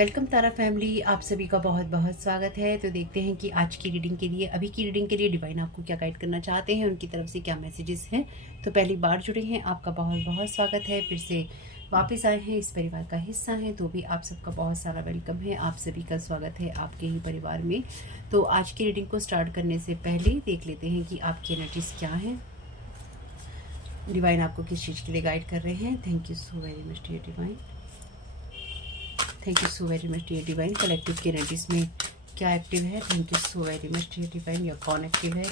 Welcome तारा family, आप सभी का बहुत बहुत स्वागत है। तो देखते हैं कि आज की रीडिंग के लिए, अभी की रीडिंग के लिए डिवाइन आपको क्या गाइड करना चाहते हैं, उनकी तरफ से क्या मैसेजेस हैं। तो पहली बार जुड़े हैं, आपका बहुत बहुत स्वागत है। फिर से वापस आए हैं, इस परिवार का हिस्सा हैं, तो भी आप सबका बहुत सारा वेलकम है। आप सभी का स्वागत है आपके ही परिवार में। तो आज की रीडिंग को स्टार्ट करने से पहले देख लेते हैं कि आपकी एनर्जीज क्या हैं, डिवाइन आपको किस चीज़ के लिए गाइड कर रहे हैं। Thank you so very much dear divine, thank you so very much dear divine. Collective की एनर्जीज में क्या एक्टिव है, thank you so very much dear divine. या कौन एक्टिव है,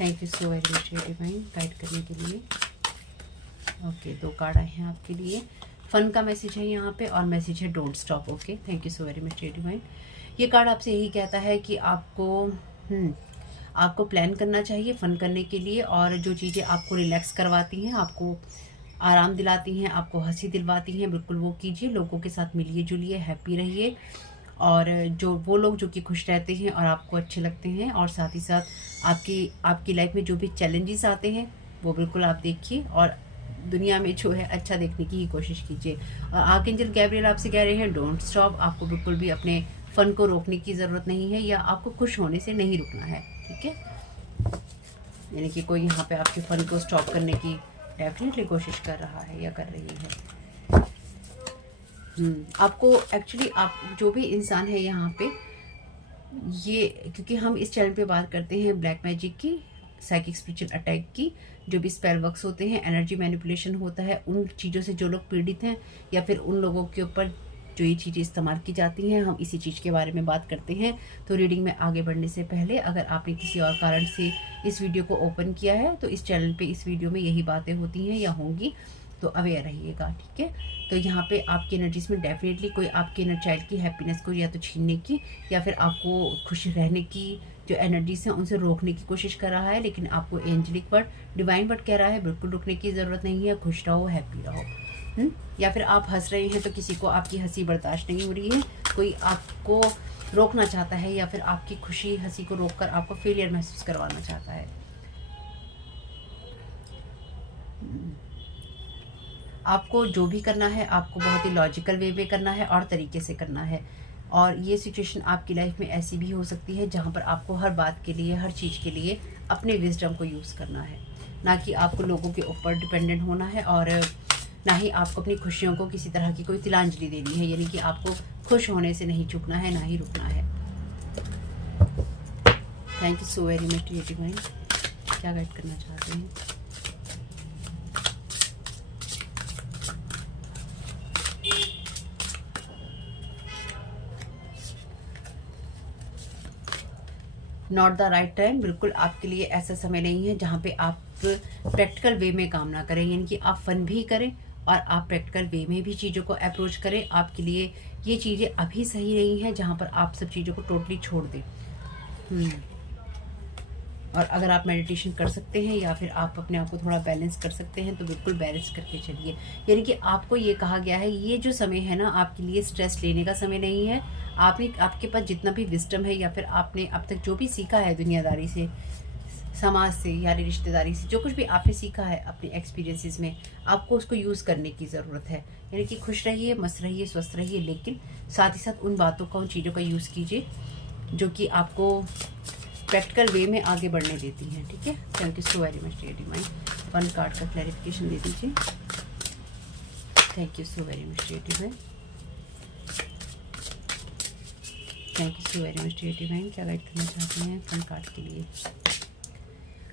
thank you so very much dear divine guide करने के लिए। ओके, 2 कार्ड आए हैं आपके लिए। फन का मैसेज है यहाँ पे और मैसेज है don't stop. Okay, thank you so very much dear divine. ये कार्ड आपसे यही कहता है कि आपको प्लान करना चाहिए फन करने के लिए, और जो चीज़ें आपको रिलैक्स करवाती हैं, आपको आराम दिलाती हैं, आपको हंसी दिलवाती हैं, बिल्कुल वो कीजिए। लोगों के साथ मिलिए जुलिए, हैप्पी रहिए, और जो वो लोग जो कि खुश रहते हैं और आपको अच्छे लगते हैं, और साथ ही साथ आपकी लाइफ में जो भी चैलेंजेस आते हैं वो बिल्कुल आप देखिए, और दुनिया में जो है अच्छा देखने की ही कोशिश कीजिए। और आर्कएंजल गैब्रियल आपसे कह रहे हैं डोंट स्टॉप। आपको बिल्कुल भी अपने फन को रोकने की ज़रूरत नहीं है, या आपको खुश होने से नहीं रुकना है, ठीक है। यानी कि कोई यहाँ पे आपके फन को स्टॉप करने की डेफिनेटली कोशिश कर रहा है या कर रही है। आपको एक्चुअली, आप जो भी इंसान है यहाँ पे, ये क्योंकि हम इस चैनल पे बात करते हैं ब्लैक मैजिक की, साइकिक स्पिरिचुअल अटैक की, जो भी स्पेल वर्क्स होते हैं, एनर्जी मैनिपुलेशन होता है, उन चीज़ों से जो लोग पीड़ित हैं, या फिर उन लोगों के ऊपर जो ये चीज़ें इस्तेमाल की जाती हैं, हम इसी चीज़ के बारे में बात करते हैं। तो रीडिंग में आगे बढ़ने से पहले, अगर आपने किसी और कारण से इस वीडियो को ओपन किया है, तो इस चैनल पे इस वीडियो में यही बातें होती हैं या होंगी, तो अवेयर रहिएगा, ठीक है। तो यहाँ पे आपकी एनर्जीज में डेफिनेटली कोई आपके इनर चाइल्ड की हैप्पीनेस को या तो छीनने की, या फिर आपको खुश रहने की जो एनर्जीज हैं उनसे रोकने की कोशिश कर रहा है। लेकिन आपको एंजेलिक वर्ड, डिवाइन वर्ड कह रहा है बिल्कुल रुकने की ज़रूरत नहीं है, खुश रहो, हैप्पी रहो। या फिर आप हंस रहे हैं तो किसी को आपकी हंसी बर्दाश्त नहीं हो रही है, कोई आपको रोकना चाहता है, या फिर आपकी खुशी हंसी को रोककर आपको फेलियर महसूस करवाना चाहता है। आपको जो भी करना है, आपको बहुत ही लॉजिकल वे में करना है और तरीके से करना है। और ये सिचुएशन आपकी लाइफ में ऐसी भी हो सकती है जहाँ पर आपको हर बात के लिए, हर चीज़ के लिए अपने विजडम को यूज़ करना है, ना कि आपको लोगों के ऊपर डिपेंडेंट होना है, और ना ही आपको अपनी खुशियों को किसी तरह की कोई तिलांजलि देनी है। यानी कि आपको खुश होने से नहीं चूकना है, ना ही रुकना है। Thank you so very much dear divine, क्या गाइड करना चाहते हैं। नॉट द राइट टाइम, बिल्कुल आपके लिए ऐसा समय नहीं है जहाँ पे आप प्रैक्टिकल वे में काम ना करें। यानी कि आप फन भी करें और आप प्रैक्टिकल वे में भी चीज़ों को अप्रोच करें। आपके लिए ये चीज़ें अभी सही नहीं है जहाँ पर आप सब चीज़ों को टोटली छोड़ दें। और अगर आप मेडिटेशन कर सकते हैं, या फिर आप अपने आप को थोड़ा बैलेंस कर सकते हैं, तो बिल्कुल बैलेंस करके चलिए। यानी कि आपको ये कहा गया है, ये जो समय है ना, आपके लिए स्ट्रेस लेने का समय नहीं है। आपके पास जितना भी विजडम है, या फिर आपने अब तक जो भी सीखा है दुनियादारी से, समाज से, यानी रिश्तेदारी से, जो कुछ भी आपने सीखा है अपने एक्सपीरियंसेस में, आपको उसको यूज़ करने की ज़रूरत है। यानी कि खुश रहिए, मस्त रहिए, स्वस्थ रहिए, लेकिन साथ ही साथ उन बातों का, उन चीज़ों का यूज़ कीजिए जो कि आपको प्रैक्टिकल वे में आगे बढ़ने देती हैं, ठीक है। Thank you so very much dear divine. 1 card का क्लैरिफिकेशन दे दीजिए। Thank you so very much dear divine, thank you so very much dear divine, क्या गाइड करना चाहते हैं 1 कार्ड के लिए।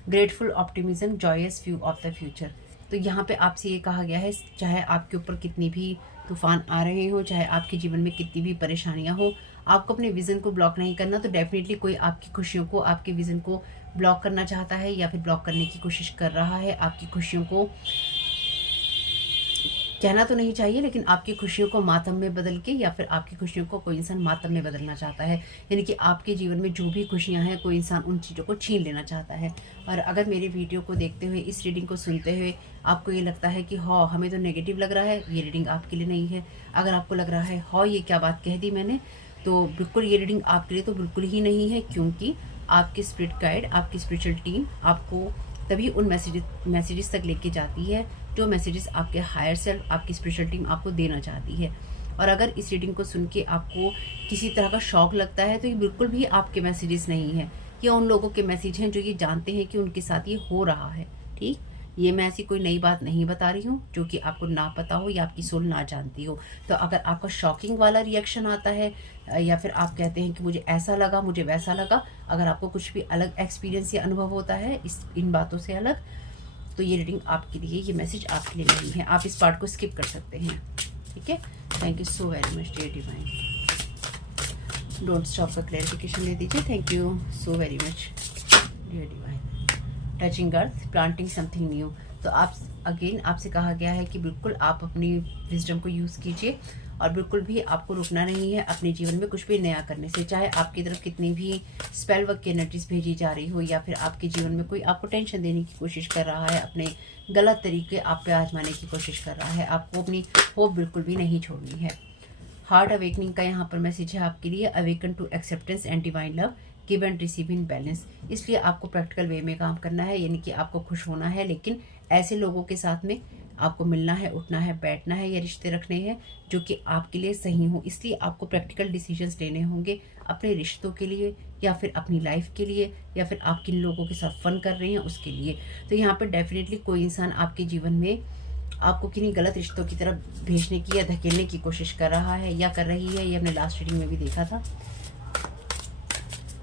Grateful optimism, joyous view of the future. तो यहाँ पे आपसे ये कहा गया है, चाहे आपके ऊपर कितनी भी तूफान आ रहे हो, चाहे आपके जीवन में कितनी भी परेशानियाँ हो, आपको अपने विज़न को ब्लॉक नहीं करना। तो डेफिनेटली कोई आपकी खुशियों को, आपके विज़न को ब्लॉक करना चाहता है, या फिर ब्लॉक करने की कोशिश कर रहा है। आपकी खुशियों को कहना तो नहीं चाहिए, लेकिन आपकी खुशियों को मातम में बदल के, या फिर आपकी खुशियों को कोई इंसान मातम में बदलना चाहता है। यानी कि आपके जीवन में जो भी खुशियां हैं, कोई इंसान उन चीज़ों को छीन लेना चाहता है। और अगर मेरे वीडियो को देखते हुए, इस रीडिंग को सुनते हुए आपको ये लगता है कि हाँ हमें तो नेगेटिव लग रहा है, ये रीडिंग आपके लिए नहीं है। अगर आपको लग रहा है हाँ ये क्या बात कह दी मैंने, तो बिल्कुल ये रीडिंग आपके लिए तो बिल्कुल ही नहीं है, क्योंकि आपकी स्पिरिट गाइड, आपकी स्पिरिचुअल टीम आपको तभी उन मैसेजेस तक लेके जाती है जो मैसेजेस आपके हायर सेल्फ, आपकी स्पिरिचुअल टीम आपको देना चाहती है। और अगर इस रीडिंग को सुन के आपको किसी तरह का शॉक लगता है तो ये बिल्कुल भी आपके मैसेजेस नहीं है, ये उन लोगों के मैसेज हैं जो ये जानते हैं कि उनके साथ ये हो रहा है। ठीक, ये मैं ऐसी कोई नई बात नहीं बता रही हूँ जो कि आपको ना पता हो या आपकी सोल ना जानती हो। तो अगर आपका शॉकिंग वाला रिएक्शन आता है या फिर आप कहते हैं कि मुझे ऐसा लगा, मुझे वैसा लगा, अगर आपको कुछ भी अलग एक्सपीरियंस या अनुभव होता है इन बातों से अलग, तो ये रीडिंग आपके लिए, ये मैसेज आपके लिए नहीं है। आप इस पार्ट को स्किप कर सकते हैं। ठीक है, thank you so very much dear divine. Don't stop का क्लैरिफिकेशन दे दीजिए। Thank you so very much dear divine. Touching earth, planting something new. तो आप अगेन आपसे कहा गया है कि बिल्कुल आप अपनी विजडम को यूज़ कीजिए और बिल्कुल भी आपको रुकना नहीं है अपने जीवन में कुछ भी नया करने से। चाहे आपकी तरफ कितनी भी स्पेल वर्क की एनर्जीज भेजी जा रही हो या फिर आपके जीवन में कोई आपको टेंशन देने की कोशिश कर रहा है, अपने गलत तरीके आप पे आजमाने की कोशिश कर रहा है, आपको अपनी होप बिल्कुल भी नहीं छोड़नी है। हार्ट अवेकनिंग का यहाँ पर मैसेज है आपके लिए, awaken to acceptance and divine love, give and receive in balance. इसलिए आपको प्रैक्टिकल वे में काम करना है, यानी कि आपको खुश होना है, लेकिन ऐसे लोगों के साथ में आपको मिलना है, उठना है, बैठना है या रिश्ते रखने हैं जो कि आपके लिए सही हो। इसलिए आपको प्रैक्टिकल डिसीजंस लेने होंगे अपने रिश्तों के लिए या फिर अपनी लाइफ के लिए या फिर आप किन लोगों के साथ फन कर रहे हैं उसके लिए। तो यहाँ पर डेफिनेटली कोई इंसान आपके जीवन में आपको किन्हीं गलत रिश्तों की तरफ भेजने की या धकेलने की कोशिश कर रहा है या कर रही है। ये हमने लास्ट रीडिंग में भी देखा था।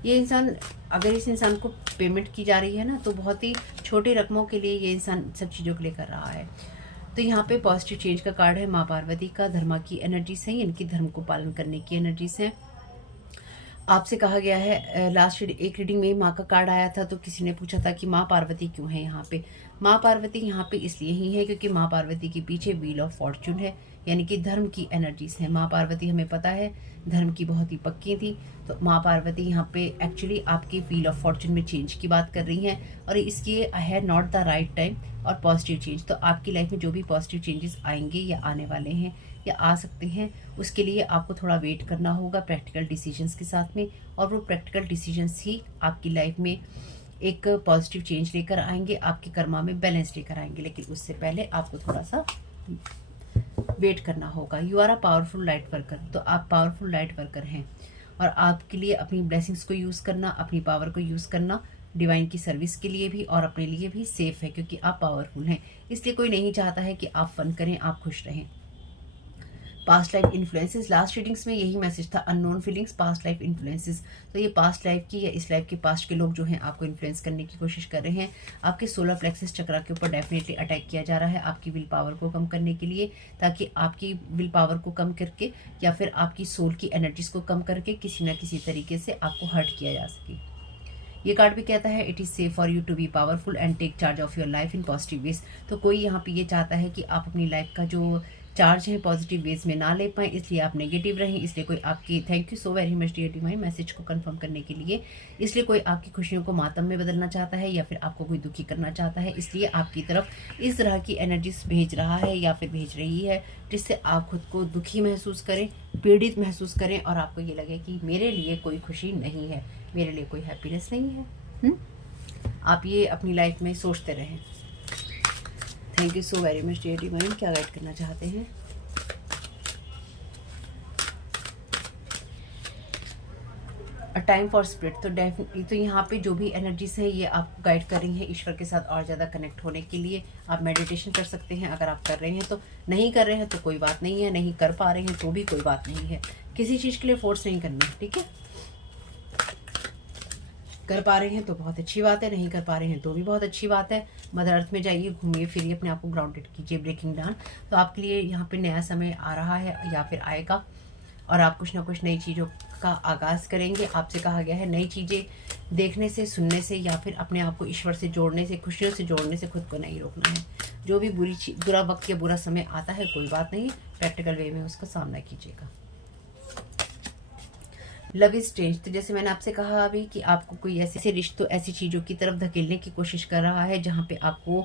ये इंसान, अगर इस इंसान को पेमेंट की जा रही है ना, तो बहुत ही छोटी रकमों के लिए ये इंसान सब चीज़ों के लिए कर रहा है। तो यहाँ पे पॉजिटिव चेंज का कार्ड है माँ पार्वती का, धर्मा की एनर्जीज हैं, इनकी धर्म को पालन करने की एनर्जीज हैं। आपसे कहा गया है, लास्ट एक रीडिंग में माँ का कार्ड आया था तो किसी ने पूछा था कि माँ पार्वती क्यों है यहाँ पे। माँ पार्वती यहाँ पे इसलिए ही है क्योंकि माँ पार्वती के पीछे व्हील ऑफ फॉर्चून है, यानी कि धर्म की एनर्जीज है। माँ पार्वती हमें पता है धर्म की बहुत ही पक्की थी, तो माँ पार्वती यहाँ पे एक्चुअली आपके व्हील ऑफ फॉर्चून में चेंज की बात कर रही हैं और इसकी है नॉट द राइट टाइम और पॉजिटिव चेंज। तो आपकी लाइफ में जो भी पॉजिटिव चेंजेस आएंगे या आने वाले हैं या आ सकते हैं, उसके लिए आपको थोड़ा वेट करना होगा प्रैक्टिकल डिसीजंस के साथ में, और वो प्रैक्टिकल डिसीजंस ही आपकी लाइफ में एक पॉजिटिव चेंज लेकर आएंगे, आपके कर्मा में बैलेंस लेकर आएंगे। लेकिन उससे पहले आपको थोड़ा सा वेट करना होगा। You are a powerful light worker, तो आप पावरफुल लाइट वर्कर हैं और आपके लिए अपनी ब्लेसिंग्स को यूज़ करना, अपनी पावर को यूज़ करना डिवाइन की सर्विस के लिए भी और अपने लिए भी सेफ है, क्योंकि आप पावरफुल हैं। इसलिए कोई नहीं चाहता है कि आप फन करें, आप खुश रहें। Past life influences, last readings में यही मैसेज था, unknown feelings, past life influences. तो ये पास्ट लाइफ की या इस लाइफ के पास्ट के लोग जो हैं आपको इन्फ्लुएंस करने की कोशिश कर रहे हैं। आपके सोलर प्लेक्सस चक्रा के ऊपर डेफिनेटली अटैक किया जा रहा है आपकी विल पावर को कम करने के लिए, ताकि आपकी विल पावर को कम करके या फिर आपकी सोल की एनर्जीज को कम करके किसी न किसी तरीके से आपको हर्ट किया जा सके। ये कार्ड भी कहता है it is safe for you to be powerful and take charge of your life in positive ways. तो कोई यहाँ पे ये चाहता है कि आप अपनी लाइफ का जो चार्ज है पॉजिटिव वेज में ना ले पाएँ, इसलिए आप नेगेटिव रहें। इसलिए कोई आपकी, thank you so very much dear divine message को कंफर्म करने के लिए। इसलिए कोई आपकी खुशियों को मातम में बदलना चाहता है या फिर आपको कोई दुखी करना चाहता है, इसलिए आपकी तरफ इस तरह की एनर्जीज भेज रहा है या फिर भेज रही है, जिससे आप खुद को दुखी महसूस करें, पीड़ित महसूस करें और आपको ये लगे कि मेरे लिए कोई खुशी नहीं है, मेरे लिए कोई हैप्पीनेस नहीं है। आप ये अपनी लाइफ में सोचते रहें। Thank you so very much dear divine. क्या गाइड करना चाहते हैं? अ टाइम फॉर स्पिरिट, तो डेफिनेटली तो यहाँ पे जो भी एनर्जीज है ये आपको गाइड कर रही है ईश्वर के साथ और ज़्यादा कनेक्ट होने के लिए। आप मेडिटेशन कर सकते हैं अगर आप कर रहे हैं तो, नहीं कर रहे हैं तो कोई बात नहीं है, नहीं कर पा रहे हैं तो भी कोई बात नहीं है। किसी चीज़ के लिए फोर्स नहीं करना, ठीक है? कर पा रहे हैं तो बहुत अच्छी बात है, नहीं कर पा रहे हैं तो भी बहुत अच्छी बात है। मदर अर्थ में जाइए, घूमिए फिरिए, अपने आप को ग्राउंडेड कीजिए, ब्रेकिंग डाउन। तो आपके लिए यहाँ पे नया समय आ रहा है या फिर आएगा और आप कुछ ना कुछ नई चीज़ों का आगाज़ करेंगे। आपसे कहा गया है नई चीज़ें देखने से, सुनने से या फिर अपने आप को ईश्वर से जोड़ने से, खुशियों से जोड़ने से खुद को नहीं रोकना है। जो भी बुरा वक्त या बुरा समय आता है कोई बात नहीं, प्रैक्टिकल वे में उसका सामना कीजिएगा। लव इज स्ट्रेंज, तो जैसे मैंने आपसे कहा अभी कि आपको कोई ऐसे रिश्तों, ऐसी चीज़ों की तरफ धकेलने की कोशिश कर रहा है जहाँ पे आपको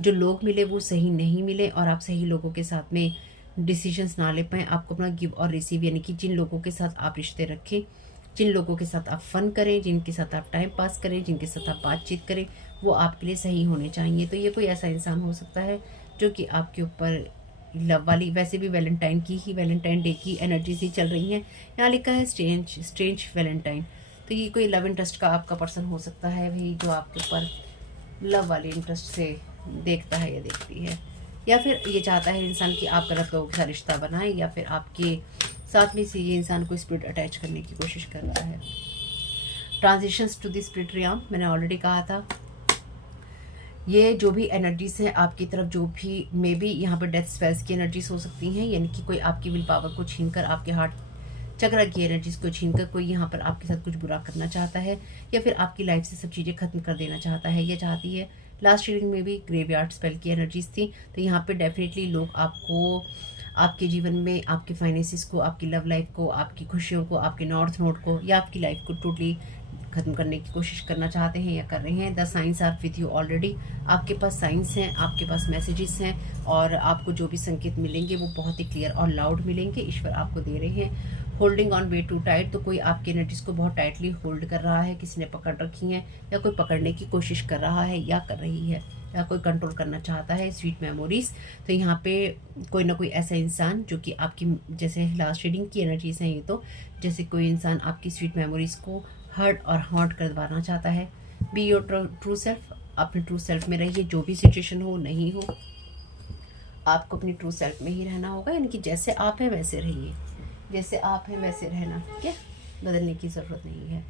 जो लोग मिले वो सही नहीं मिले और आप सही लोगों के साथ में डिसीजंस ना ले पाएँ। आपको अपना गिव और रिसीव, यानी कि जिन लोगों के साथ आप रिश्ते रखें, जिन लोगों के साथ आप फन करें, जिनके साथ आप टाइम पास करें, जिनके साथ आप बातचीत करें, वो आपके लिए सही होने चाहिए। तो ये कोई ऐसा इंसान हो सकता है जो कि आपके ऊपर लव वाली, वैसे भी वैलेंटाइन डे की एनर्जीज ही चल रही हैं। यहाँ लिखा है स्ट्रेंज वैलेंटाइन। तो ये कोई लव इंटरेस्ट का आपका पर्सन हो सकता है भाई, जो आपके ऊपर लव वाले इंटरेस्ट से देखता है या देखती है, या फिर ये चाहता है इंसान कि आप गलत लोगों के साथ रिश्ता बनाए, या फिर आपके साथ में से ये इंसान को स्पिरिट अटैच करने की कोशिश कर रहा है। ट्रांजिशंस टू द स्पिरिट रियम, मैंने ऑलरेडी कहा था। ये जो भी एनर्जीज हैं आपकी तरफ, जो भी मे बी यहाँ पर डेथ स्पेल्स की एनर्जीज हो सकती हैं, यानी कि कोई आपकी विल पावर को छीनकर, आपके हार्ट चक्रा की एनर्जीज को छीनकर कोई यहाँ पर आपके साथ कुछ बुरा करना चाहता है, या फिर आपकी लाइफ से सब चीज़ें खत्म कर देना चाहता है या चाहती है। लास्ट रीडिंग में भी ग्रेवयार्ड स्पेल की एनर्जीज थी। तो यहाँ पे डेफिनेटली लोग आपको, आपके जीवन में आपके फाइनेंसिस को, आपकी लव लाइफ को, आपकी खुशियों को, आपके नॉर्थ नोड को या आपकी लाइफ को टोटली खत्म करने की कोशिश करना चाहते हैं या कर रहे हैं। The signs are with you already. आपके पास साइंस हैं, आपके पास मैसेजेस हैं, और आपको जो भी संकेत मिलेंगे वो बहुत ही क्लियर और लाउड मिलेंगे। ईश्वर आपको दे रहे हैं। Holding on way too tight, तो कोई आपकी एनर्जीज को बहुत टाइटली होल्ड कर रहा है, किसी ने पकड़ रखी है, या कोई पकड़ने की कोशिश कर रहा है या कर रही है, या कोई कंट्रोल करना चाहता है। स्वीट मेमोरीज, तो यहाँ पे कोई ना कोई ऐसा इंसान जो कि आपकी, जैसे लास्ट रीडिंग की एनर्जीज हैं ये, तो जैसे कोई इंसान आपकी स्वीट मेमोरीज को हर्ट और हॉन्ट करवाना चाहता है। बी योर ट्रू सेल्फ, अपने ट्रू सेल्फ में रहिए, जो भी सिचुएशन हो नहीं हो, आपको अपनी ट्रू सेल्फ में ही रहना होगा। यानी कि जैसे आप हैं वैसे रहिए, जैसे आप हैं वैसे रहना, ठीक है, बदलने की ज़रूरत नहीं है।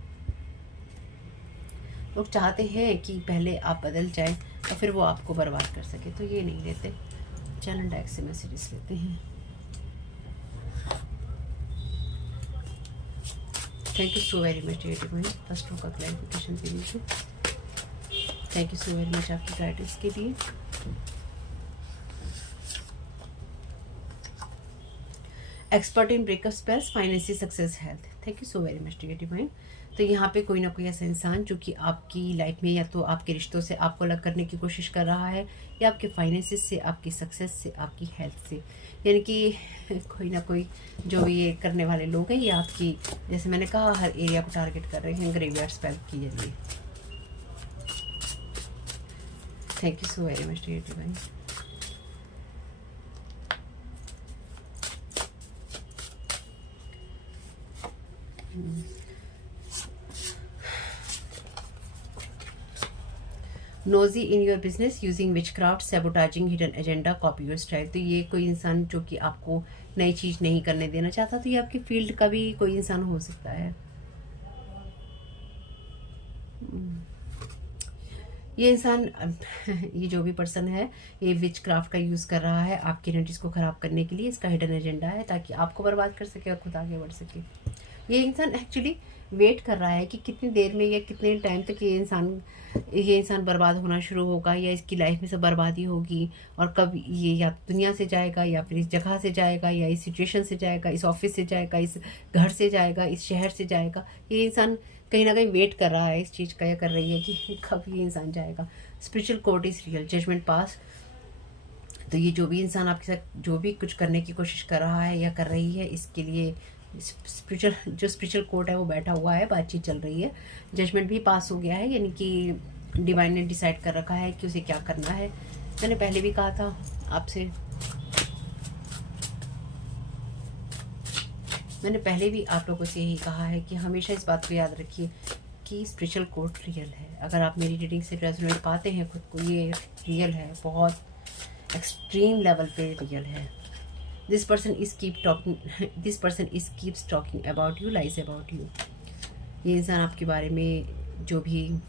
लोग चाहते हैं कि पहले आप बदल जाएं और फिर वो आपको बर्बाद कर सके, तो ये नहीं लेते। चैनल डायरेक्ट से मैसेजेस लेते हैं। Thank you so very much dear divine, first का क्लैरिफिकेशन के लिए। Thank you so very much आपकी गाइडेंस के लिए। Expert in breakup spells, financial success, health. Thank you so very much dear divine. तो यहाँ पे कोई ना कोई ऐसा इंसान जो कि आपकी लाइफ में या तो आपके रिश्तों से आपको अलग करने की कोशिश कर रहा है, या आपके फाइनेंसेस से, आपकी सक्सेस से, आपकी हेल्थ से, यानी कि कोई ना कोई जो भी ये करने वाले लोग हैं, ये आपकी, जैसे मैंने कहा, हर एरिया को टारगेट कर रहे हैं ग्रेवयार्ड स्पेल के जरिए। Thank you so very much dear divine. Nosy in your business using witchcraft, sabotaging hidden agenda, copy your style. तो ये कोई इंसान जो कि आपको नई चीज़ नहीं करने देना चाहता, तो ये आपकी फील्ड का भी कोई इंसान हो सकता है। ये इंसान ये जो भी पर्सन है, ये विच क्राफ्ट का यूज़ कर रहा है आपकी एनर्जीज को ख़राब करने के लिए। इसका हिडन एजेंडा है ताकि आपको बर्बाद कर सके और खुद आगे बढ़ सके। ये इंसान एक्चुअली वेट कर रहा है कि कितनी देर में या कितने टाइम तक ये इंसान बर्बाद होना शुरू होगा, या इसकी लाइफ में सब बर्बादी होगी, और कब ये या दुनिया से जाएगा, या फिर इस जगह से जाएगा, या इस सिचुएशन से जाएगा, इस ऑफिस से जाएगा, इस घर से जाएगा, इस शहर से जाएगा। ये इंसान कहीं ना कहीं वेट कर रहा है इस चीज़ का, या कर रही है कि कब ये इंसान जाएगा। Spiritual court is real, judgement pass. तो ये जो भी इंसान आपके साथ जो भी कुछ करने की कोशिश कर रहा है या कर रही है, इसके लिए स्पिरिचुअल कोर्ट है वो बैठा हुआ है, बातचीत चल रही है, जजमेंट भी पास हो गया है, यानी कि डिवाइन ने डिसाइड कर रखा है कि उसे क्या करना है। मैंने पहले भी कहा था आपसे, मैंने पहले भी आप लोगों से यही कहा है कि हमेशा इस बात को याद रखिए कि स्पिरिचुअल कोर्ट रियल है। अगर आप मेरी रीडिंग से रेजोनेट पाते हैं खुद को, ये रियल है, बहुत एक्सट्रीम लेवल पे रियल है। This person is keeps talking about you, lies about you. ये इंसान आपके बारे में जो भी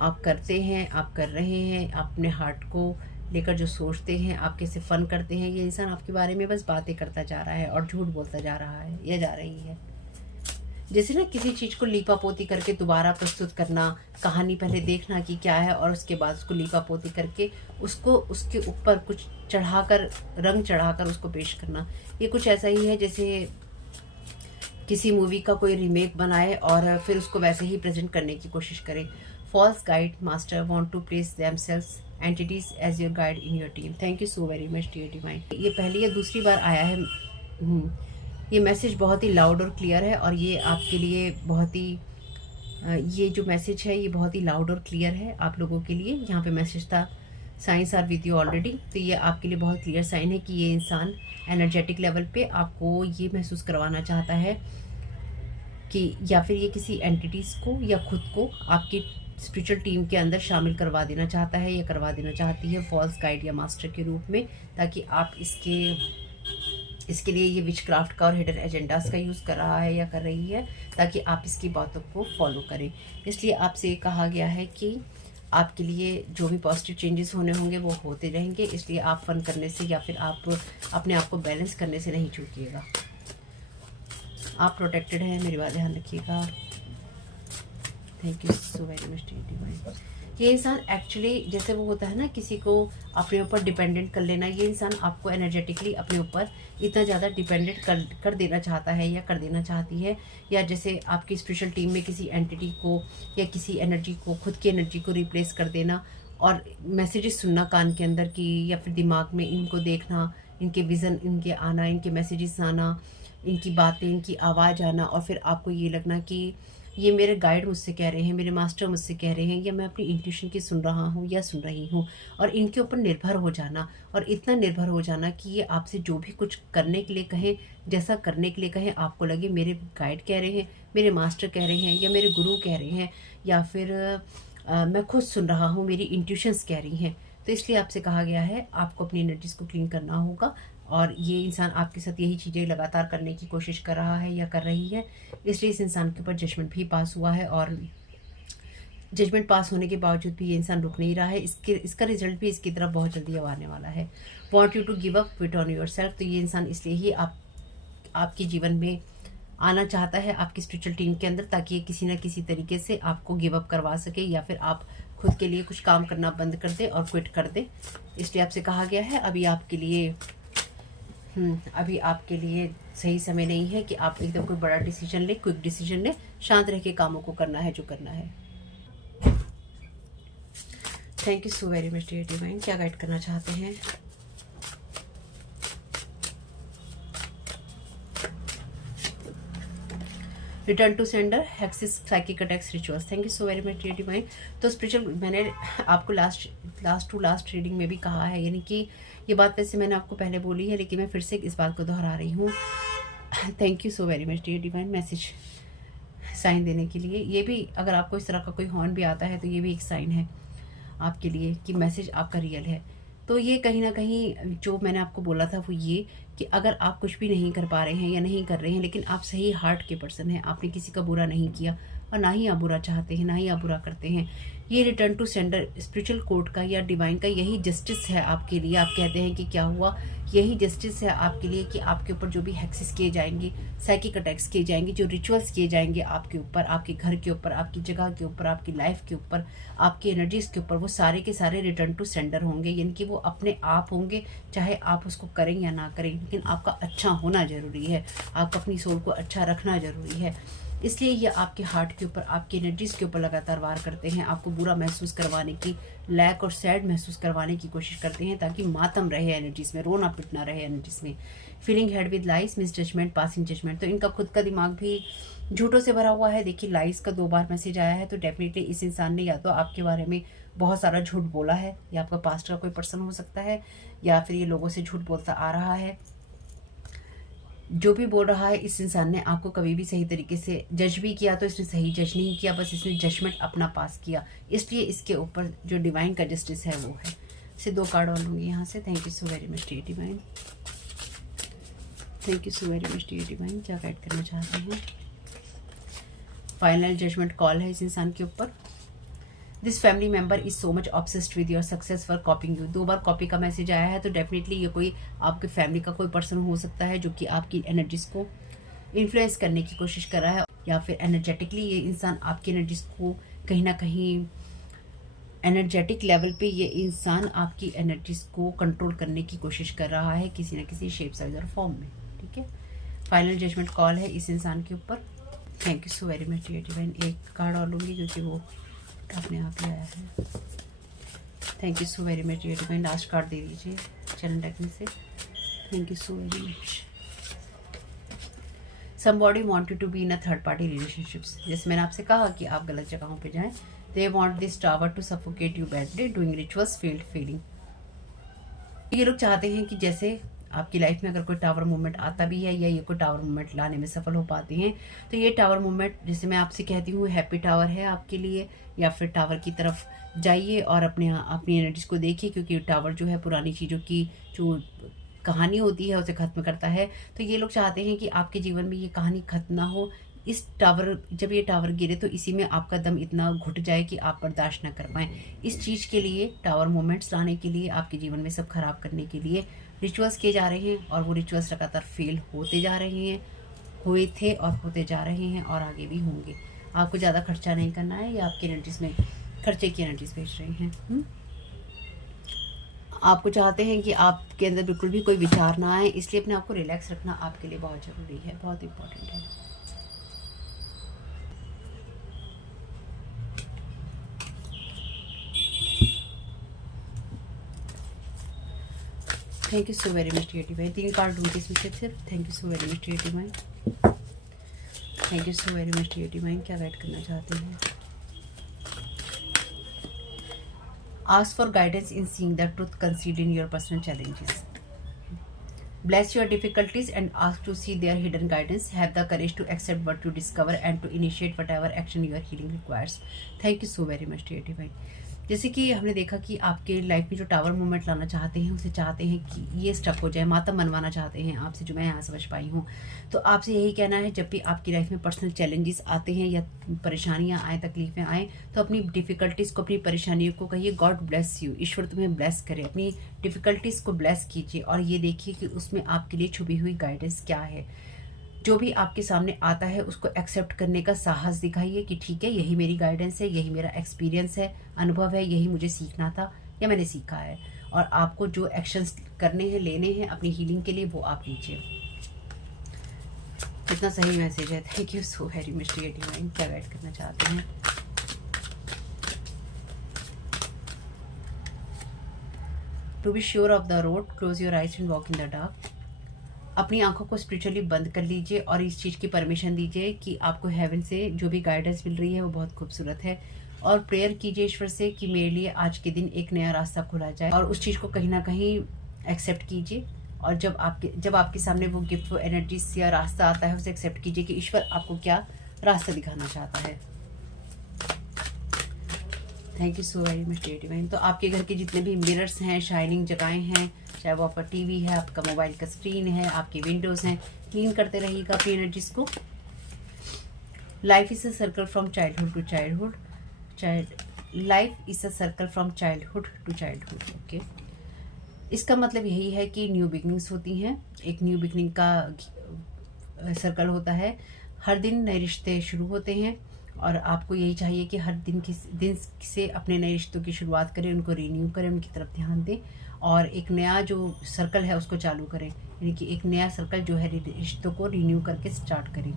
आप करते हैं, आप कर रहे हैं, अपने हार्ट को लेकर जो सोचते हैं, आप कैसे फन करते हैं, ये इंसान आपके बारे में बस बातें करता जा रहा है और झूठ बोलता जा रहा है या जा रही है। जैसे ना किसी चीज़ को लीपापोती करके दोबारा प्रस्तुत करना, कहानी पहले देखना कि क्या है, और उसके बाद उसको लीपापोती करके उसको उसके ऊपर कुछ चढ़ाकर, रंग चढ़ाकर उसको पेश करना। ये कुछ ऐसा ही है जैसे किसी मूवी का कोई रीमेक बनाए और फिर उसको वैसे ही प्रेजेंट करने की कोशिश करे। False guide master want to place themselves entities as your guide in your team. Thank you so very much dear divine. ये पहली या दूसरी बार आया है। ये मैसेज बहुत ही लाउड और क्लियर है, और ये आपके लिए बहुत ही ये जो मैसेज है ये बहुत ही लाउड और क्लियर है आप लोगों के लिए। यहाँ पे मैसेज था signs are with you already. तो ये आपके लिए बहुत क्लियर साइन है कि ये इंसान एनर्जेटिक लेवल पे आपको ये महसूस करवाना चाहता है कि या फिर ये किसी एंटिटीज़ को या खुद को आपकी स्पिरिचुअल टीम के अंदर शामिल करवा देना चाहता है या करवा देना चाहती है फॉल्स गाइड या मास्टर के रूप में, ताकि आप इसके लिए ये विचक्राफ्ट का और हिडन एजेंडास का यूज़ कर रहा है या कर रही है, ताकि आप इसकी बातों को फॉलो करें। इसलिए आपसे कहा गया है कि आपके लिए जो भी पॉजिटिव चेंजेस होने होंगे वो होते रहेंगे, इसलिए आप फन करने से या फिर आप अपने आप को बैलेंस करने से नहीं चूकिएगा। आप प्रोटेक्टेड हैं, मेरी बात ध्यान रखिएगा। Thank you so very much divine. ये इंसान एक्चुअली जैसे वो होता है ना किसी को अपने ऊपर डिपेंडेंट कर लेना, ये इंसान आपको एनर्जेटिकली अपने ऊपर इतना ज़्यादा डिपेंडेंट कर देना चाहता है या कर देना चाहती है, या जैसे आपकी स्पिरिचुअल टीम में किसी एंटिटी को या किसी एनर्जी को, खुद की एनर्जी को रिप्लेस कर देना और मैसेजेस सुनना कान के अंदर की, या फिर दिमाग में इनको देखना, इनके विज़न इनके आना, इनके मैसेजेस आना, इनकी बातें, इनकी आवाज़ आना, और फिर आपको ये लगना कि ये मेरे गाइड मुझसे कह रहे हैं, मेरे मास्टर मुझसे कह रहे हैं, या मैं अपनी इंट्यूशन की सुन रहा हूँ या सुन रही हूँ, और इनके ऊपर निर्भर हो जाना, और इतना निर्भर हो जाना कि ये आपसे जो भी कुछ करने के लिए कहें, जैसा करने के लिए कहें, आपको लगे मेरे गाइड कह रहे हैं, मेरे मास्टर कह रहे हैं, या मेरे गुरु कह रहे हैं, या फिर मैं खुद सुन रहा हूँ, मेरी इंट्यूशंस कह रही हैं। तो इसलिए आपसे कहा गया है आपको अपनी एनर्जीज़ को क्लीन करना होगा, और ये इंसान आपके साथ यही चीज़ें लगातार करने की कोशिश कर रहा है या कर रही है, इसलिए इस इंसान के ऊपर जजमेंट भी पास हुआ है, और जजमेंट पास होने के बावजूद भी ये इंसान रुक नहीं रहा है। इसका रिजल्ट भी इसकी तरफ बहुत जल्दी अब आने वाला है। Want you to give up, quit on yourself. तो ये इंसान इसलिए ही आपके जीवन में आना चाहता है, आपकी स्पिरिचुअल टीम के अंदर, ताकि ये किसी न किसी तरीके से आपको गिव अप करवा सके, या फिर आप खुद के लिए कुछ काम करना बंद कर दे और क्विट कर दे। इसलिए आपसे कहा गया है अभी आपके लिए सही समय नहीं है कि आप एकदम कोई बड़ा डिसीजन ले, क्विक डिसीजन ले। शांत रह के कामों को करना है जो करना है। Thank you so very much dear divine. क्या गाइड करना चाहते हैं? Return to sender, hexes, psychic attacks, rituals. Thank you so very much dear divine. तो स्पिरिचुअल, मैंने आपको लास्ट रीडिंग में भी कहा है, यानी कि ये बात वैसे मैंने आपको पहले बोली है, लेकिन मैं फिर से इस बात को दोहरा रही हूँ। Thank you so very much dear divine message sign देने के लिए। ये भी अगर आपको इस तरह का कोई हॉर्न भी आता है तो ये भी एक साइन है आपके लिए कि मैसेज आपका रियल है। तो ये कहीं ना कहीं जो मैंने आपको बोला था वो ये कि अगर आप कुछ भी नहीं कर पा रहे हैं या नहीं कर रहे हैं, लेकिन आप सही हार्ट के पर्सन हैं, आपने किसी का बुरा नहीं किया और ना ही आप बुरा चाहते हैं, ना ही आप बुरा करते हैं, ये return to sender spiritual court का या डिवाइन का यही जस्टिस है आपके लिए। आप कहते हैं कि क्या हुआ, यही जस्टिस है आपके लिए कि आपके ऊपर जो भी हैक्सेस किए जाएंगे, साइकिक अटैक्स किए जाएंगे, जो रिचुअल्स किए जाएंगे आपके ऊपर, आपके घर के ऊपर, आपकी जगह के ऊपर, आपकी लाइफ के ऊपर, आपकी एनर्जीज के ऊपर, वो सारे के सारे रिटर्न टू सेंडर होंगे। यानी कि वो अपने आप होंगे, चाहे आप उसको करें या ना करें, लेकिन आपका अच्छा होना ज़रूरी है, आपको अपनी सोल को अच्छा रखना ज़रूरी है। इसलिए ये आपके हार्ट के ऊपर, आपकी एनर्जीज़ के ऊपर लगातार वार करते हैं, आपको बुरा महसूस करवाने की, लैक और सैड महसूस करवाने की कोशिश करते हैं, ताकि मातम रहे एनर्जीज़ में, रोना पिटना रहे एनर्जीज़ में। Feeling head with lies, misjudgement, passing judgement. तो इनका खुद का दिमाग भी झूठों से भरा हुआ है। देखिए लाइज का 2 बार मैसेज आया है, तो डेफिनेटली इस इंसान ने या तो आपके बारे में बहुत सारा झूठ बोला है, या आपका पास्ट का कोई पर्सन हो सकता है, या फिर ये लोगों से झूठ बोलता आ रहा है। जो भी बोल रहा है, इस इंसान ने आपको कभी भी सही तरीके से जज भी किया तो इसने सही जज नहीं किया, बस इसने जजमेंट अपना पास किया। इसलिए इसके ऊपर जो डिवाइन का जस्टिस है वो है। इसे 2 कार्ड और लूँगी यहाँ से। Thank you so very much dear divine. Thank you so very much dear divine. क्या गाइड करना चाहते हैं? फाइनल जजमेंट कॉल है इस इंसान के ऊपर। This family member is so much obsessed with your success for कॉपिंग you. 2 bar copy का मैसेज आया है, तो डेफिनेटली ये कोई आपके फैमिली का कोई पर्सन हो सकता है जो कि आपकी एनर्जीज को इन्फ्लुएंस करने की कोशिश कर रहा है, या फिर एनर्जेटिकली ये इंसान आपकी एनर्जीज को कहीं ना कहीं एनर्जेटिक लेवल पे ये इंसान आपकी एनर्जीज को कंट्रोल करने की कोशिश कर रहा है किसी न किसी शेप, साइज और फॉर्म में। ठीक है, फाइनल जजमेंट कॉल है इस इंसान के ऊपर। Thank you so very much dear divine. एक कार्ड और लूँगी क्योंकि वो अपने आप ही आया है। Thank you so very much dear divine. Last card दे दीजिए चैनल डेक में से। Thank you so very much. Somebody want you to be in a third party relationships. जैसे मैंने आपसे कहा कि आप गलत जगहों पे जाएं, they want this tower to suffocate you badly, doing rituals failed feeling. ये लोग चाहते हैं कि जैसे आपकी लाइफ में अगर कोई टावर मूवमेंट आता भी है या ये कोई टावर मूवमेंट लाने में सफल हो पाते हैं, तो ये टावर मूवमेंट जैसे मैं आपसे कहती हूँ हैप्पी टावर है आपके लिए, या फिर टावर की तरफ जाइए और अपनी एनर्जीज को देखिए, क्योंकि टावर जो है पुरानी चीज़ों की जो कहानी होती है उसे ख़त्म करता है। तो ये लोग चाहते हैं कि आपके जीवन में ये कहानी ख़त्म ना हो। इस टावर जब ये टावर गिरे तो इसी में आपका दम इतना घुट जाए कि आप बर्दाश्त ना कर पाएँ। इस चीज़ के लिए, टावर मोमेंट्स लाने के लिए, आपके जीवन में सब खराब करने के लिए रिचुअल्स किए जा रहे हैं, और वो रिचुअल्स लगातार फेल होते जा रहे हैं, हुए थे और होते जा रहे हैं और आगे भी होंगे। आपको ज़्यादा खर्चा नहीं करना है, या आपकी एनर्जीज में खर्चे की एनर्जीज भेज रहे हैं। आपको चाहते हैं कि आपके अंदर बिल्कुल भी कोई विचार ना आए, इसलिए अपने आप को रिलैक्स रखना आपके लिए बहुत ज़रूरी है, बहुत इम्पोर्टेंट है। Thank you so very much dear divine. 3 card दूंगी इसमें से सिर्फ। Thank you so very much dear divine. Thank you so very much dear divine. क्या गाइड करना चाहते हैं? Ask for guidance in seeing the truth concealed in your personal challenges. Bless your difficulties and ask to see their hidden guidance. Have the courage to accept what you discover and to initiate whatever action your healing requires. Thank you so very much dear divine. जैसे कि हमने देखा कि आपके life में जो tower movement लाना चाहते हैं, उसे चाहते हैं कि ये स्टक हो जाए, मातम मनवाना चाहते हैं आपसे, जो मैं यहाँ समझ पाई हूँ। तो आपसे यही कहना है, जब भी आपकी लाइफ में पर्सनल चैलेंजेस आते हैं या परेशानियाँ आए, तकलीफें आए, तो अपनी डिफ़िकल्टीज़ को, अपनी परेशानियों को कहिए गॉड ब्लेस यू, ईश्वर तुम्हें ब्लेस करे। अपनी डिफ़िकल्टीज़ को ब्लेस कीजिए और ये देखिए कि उसमें आपके लिए छुपी हुई गाइडेंस क्या है। जो भी आपके सामने आता है उसको एक्सेप्ट करने का साहस दिखाइए कि ठीक है, यही मेरी गाइडेंस है, यही मेरा एक्सपीरियंस है, अनुभव है, यही मुझे सीखना था या मैंने सीखा है। और आपको जो एक्शंस करने हैं, लेने हैं अपनी हीलिंग के लिए, वो आप लीजिए। कितना सही मैसेज है। Thank you so very much dear divine. क्या गाइड करना चाहते हैं? To be sure of the road, close your eyes and walk in the dark. अपनी आंखों को स्पिरिचुअली बंद कर लीजिए और इस चीज़ की परमिशन दीजिए कि आपको हेवन से जो भी गाइडेंस मिल रही है वो बहुत खूबसूरत है। और प्रेयर कीजिए ईश्वर से कि मेरे लिए आज के दिन एक नया रास्ता खुला जाए, और उस चीज़ को कहीं ना कहीं एक्सेप्ट कीजिए। और जब आपके सामने वो गिफ्ट, वो एनर्जी या रास्ता आता है, उसे एक्सेप्ट कीजिए कि ईश्वर आपको क्या रास्ता दिखाना चाहता है। Thank you so very much dear divine. तो आपके घर के जितने भी मिरर्स हैं, शाइनिंग जगहें हैं, चाहे वो आपका टीवी है, आपका मोबाइल का स्क्रीन है, आपकी विंडोज़ हैं, क्लीन करते रहिएगा अपनी एनर्जीज को। Life is a circle from childhood to childhood. Life is a circle from childhood to childhood. Okay, इसका मतलब यही है कि न्यू बिगनिंग्स होती हैं, एक न्यू बिगनिंग का सर्कल होता है। हर दिन नए रिश्ते शुरू होते हैं और आपको यही चाहिए कि हर दिन से अपने नए रिश्तों की शुरुआत करें, उनको रिन्यू करें, उनकी तरफ ध्यान दें और एक नया जो सर्कल है उसको चालू करें। यानी कि एक नया सर्कल जो है रिश्तों को रिन्यू करके स्टार्ट करें।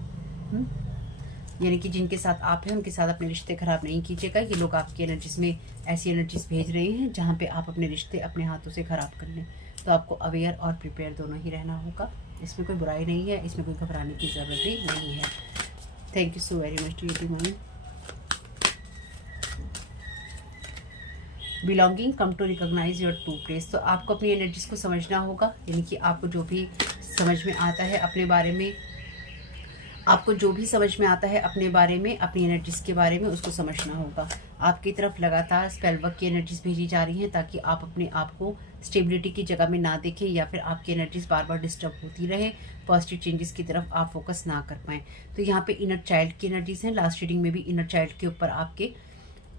यानी कि जिनके साथ आप हैं उनके साथ अपने रिश्ते ख़राब नहीं कीजिएगा। ये लोग आपकी एनर्जीज में ऐसी एनर्जीज भेज रहे हैं जहाँ पे आप अपने रिश्ते अपने हाथों से ख़राब कर लें। तो आपको अवेयर और प्रिपेयर दोनों ही रहना होगा। इसमें कोई बुराई नहीं है, इसमें कोई घबराने की ज़रूरत भी नहीं है। Thank you so very much dear divine. Belonging come to recognise your true place. तो आपको अपनी एनर्जीज को समझना होगा, यानी कि आपको जो भी समझ में आता है अपने बारे में, आपको जो भी समझ में आता है अपने बारे में, अपनी एनर्जीज के बारे में, उसको समझना होगा। आपकी तरफ लगातार स्पेल वर्क की एनर्जीज भेजी जा रही हैं ताकि आप अपने आप को स्टेबिलिटी की जगह में ना देखें या फिर आपकी एनर्जीज बार बार डिस्टर्ब होती रहे, पॉजिटिव चेंजेस की तरफ आप फोकस ना कर पाएँ। तो यहाँ पे इनर चाइल्ड की एनर्जीज हैं। लास्ट रीडिंग में भी इनर चाइल्ड के ऊपर आपके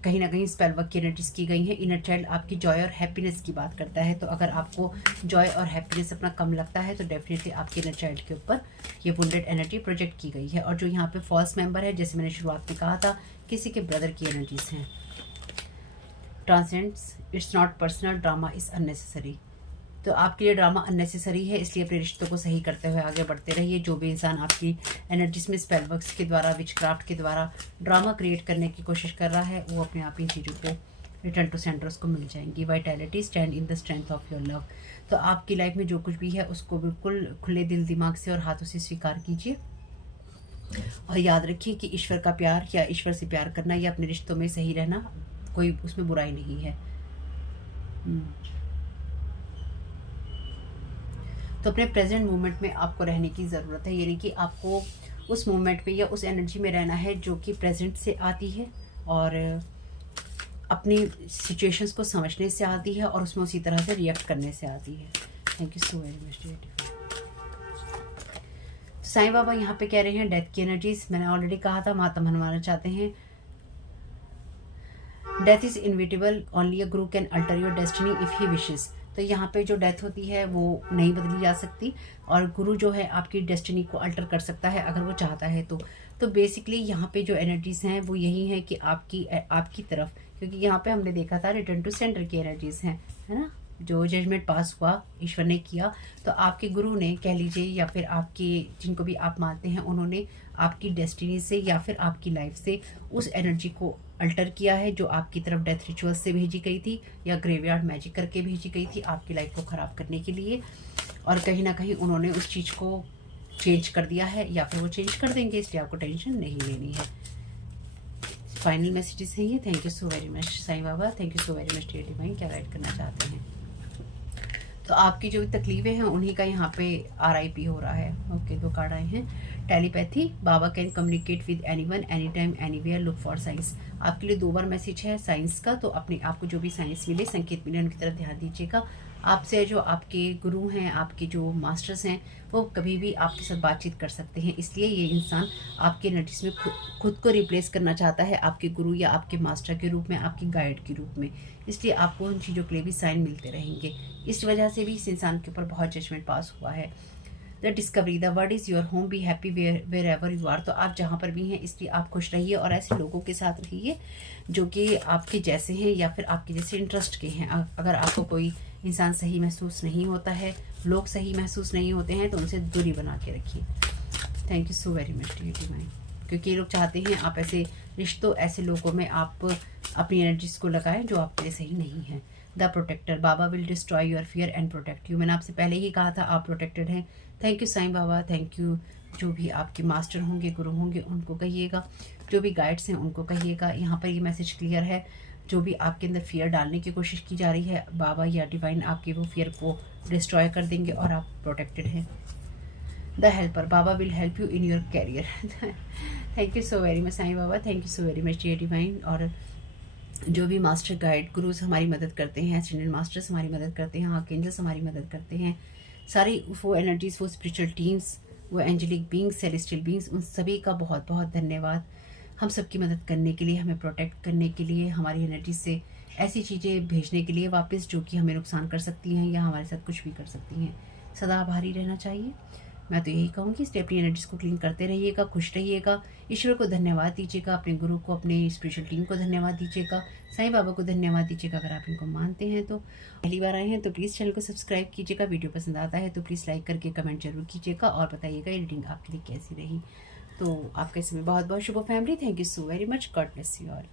कहीं ना कहीं स्पेल वर्क की एनर्जीज की गई है। इनर चाइल्ड आपकी जॉय और हैप्पीनेस की बात करता है। तो अगर आपको जॉय और हैप्पीनेस अपना कम लगता है तो डेफिनेटली आपके इनर चाइल्ड के ऊपर ये वुंडेड एनर्जी प्रोजेक्ट की गई है। और जो यहाँ पे फॉल्स मेंबर है, जैसे मैंने शुरुआत में कहा था, किसी के ब्रदर की एनर्जीज हैं। Transcends, it's not personal, drama is unnecessary. तो आपके लिए ड्रामा अननेसेसरी है, इसलिए अपने रिश्तों को सही करते हुए आगे बढ़ते रहिए। जो भी इंसान आपकी एनर्जीज में स्पेल वर्क्स के द्वारा, विचक्राफ्ट के द्वारा ड्रामा क्रिएट करने की कोशिश कर रहा है, वो अपने आप इन चीज़ों को रिटर्न टू सेंटर उसको मिल जाएंगी। Vitality, stand in the strength of your love. तो आपकी लाइफ में जो कुछ भी है उसको बिल्कुल खुले दिल, दिमाग से और हाथों से स्वीकार कीजिए और याद रखिए कि ईश्वर का प्यार या ईश्वर से प्यार करना या अपने रिश्तों में सही रहना, कोई उसमें बुराई नहीं है। तो अपने प्रेजेंट मोमेंट में आपको रहने की ज़रूरत है, यानी कि आपको उस मोमेंट में या उस एनर्जी में रहना है जो कि प्रेजेंट से आती है और अपनी सिचुएशंस को समझने से आती है और उसमें उसी तरह से रिएक्ट करने से आती है। Thank you so very much. Sai Baba यहाँ पे कह रहे हैं डेथ की एनर्जीज, मैंने ऑलरेडी कहा था, माता मनवाना चाहते हैं। Death is inevitable, only a guru can alter your destiny if he wishes. तो यहाँ पे जो डेथ होती है वो नहीं बदली जा सकती और गुरु जो है आपकी डेस्टिनी को अल्टर कर सकता है अगर वो चाहता है तो बेसिकली यहाँ पे जो एनर्जीज हैं वो यही है कि आपकी तरफ, क्योंकि यहाँ पे हमने देखा था रिटर्न टू सेंटर की एनर्जीज हैं, है ना, जो जजमेंट पास हुआ ईश्वर ने किया, तो आपके गुरु ने कह लीजिए या फिर आपके जिनको भी आप मानते हैं उन्होंने आपकी डेस्टिनी से या फिर आपकी लाइफ से उस एनर्जी को अल्टर किया है जो आपकी तरफ डेथ रिचुअल से भेजी गई थी या ग्रेवयार्ड मैजिक करके भेजी गई थी आपकी लाइफ को ख़राब करने के लिए, और कहीं ना कहीं उन्होंने उस चीज़ को चेंज कर दिया है या फिर वो चेंज कर देंगे, इसलिए आपको टेंशन नहीं लेनी है। फाइनल मैसेजेस हैं ये। Thank you so very much Sai Baba, thank you so very much dear divine, क्या गाइड करना चाहते हैं। तो आपकी जो तकलीफें हैं उन्हीं का यहाँ पे RIP हो रहा है। ओके, 2 कार्ड आए हैं। Telepathy, Baba can communicate with anyone any time anywhere, look for science. आपके लिए 2 बार मैसेज है साइंस का, तो अपने आपको जो भी साइंस मिले, संकेत मिले, उनकी तरफ ध्यान दीजिएगा। आपसे जो आपके गुरु हैं, आपके जो मास्टर्स हैं, वो कभी भी आपके साथ बातचीत कर सकते हैं, इसलिए ये इंसान आपके एनर्जीज में खुद को रिप्लेस करना चाहता है आपके गुरु या आपके मास्टर के रूप में, आपके गाइड के रूप में, इसलिए आपको उन चीज़ों के लिए भी साइन मिलते रहेंगे। इस वजह से भी इस इंसान के ऊपर बहुत जजमेंट पास हुआ है। The discovery, the world is your home, be happy wherever you are. तो आप जहाँ पर भी हैं इसलिए आप खुश रहिए और ऐसे लोगों के साथ रहिए जो कि आपके जैसे हैं या फिर आपके जैसे इंटरेस्ट के हैं। अगर आपको कोई इंसान सही महसूस नहीं होता है, लोग सही महसूस नहीं होते हैं, तो उनसे दूरी बना के रखिए। Thank you so very much dear divine, क्योंकि ये लोग चाहते हैं आप ऐसे रिश्तों, ऐसे लोगों में आप अपनी एनर्जीज को लगाएं जो आपके लिए सही नहीं है। The protector, Baba will destroy your fear and protect you. मैंने आपसे पहले ही कहा था आप प्रोटेक्टेड हैं। Thank you Sai Baba, thank you. जो भी आपके मास्टर होंगे, गुरु होंगे, उनको कहिएगा, जो भी गाइड्स हैं उनको कहिएगा। यहाँ पर ये मैसेज क्लियर है, जो भी आपके अंदर फियर डालने की कोशिश की जा रही है, बाबा या डिवाइन आपके वो फियर को डिस्ट्रॉय कर देंगे और आप प्रोटेक्टेड हैं। The helper, Baba will help you in your career. Thank you so very much Sai Baba, thank you so very much dear divine. और जो भी मास्टर गाइड गुरुज हमारी मदद करते हैं, एस्ट्रेंजल मास्टर्स हमारी मदद करते हैं, आर्कएंजल्स हमारी मदद करते हैं, सारी वो एनर्जीज, वो स्पिरिचुअल टीम्स, वो एंजेलिक बींग्स, सेलेस्टियल बींग्स, उन सभी का बहुत बहुत धन्यवाद हम सबकी मदद करने के लिए, हमें प्रोटेक्ट करने के लिए, हमारी एनर्जी से ऐसी चीज़ें भेजने के लिए वापस जो कि हमें नुकसान कर सकती हैं या हमारे साथ कुछ भी कर सकती हैं। सदा आभारी रहना चाहिए। मैं तो यही कहूँगी, इसलिए अपनी एनर्जीज को क्लीन करते रहिएगा, खुश रहिएगा, ईश्वर को धन्यवाद दीजिएगा, अपने गुरु को, अपने स्पिरिचुअल टीम को धन्यवाद दीजिएगा, साईं बाबा को धन्यवाद दीजिएगा अगर आप इनको मानते हैं। तो पहली बार आए हैं तो प्लीज़ चैनल को सब्सक्राइब कीजिएगा, वीडियो पसंद आता है तो प्लीज़ लाइक करके कमेंट जरूर कीजिएगा और बताइएगा ये रीडिंग आपके लिए कैसी रही। तो आपका इसमें बहुत बहुत शुभ family, thank you so very much, God bless you all.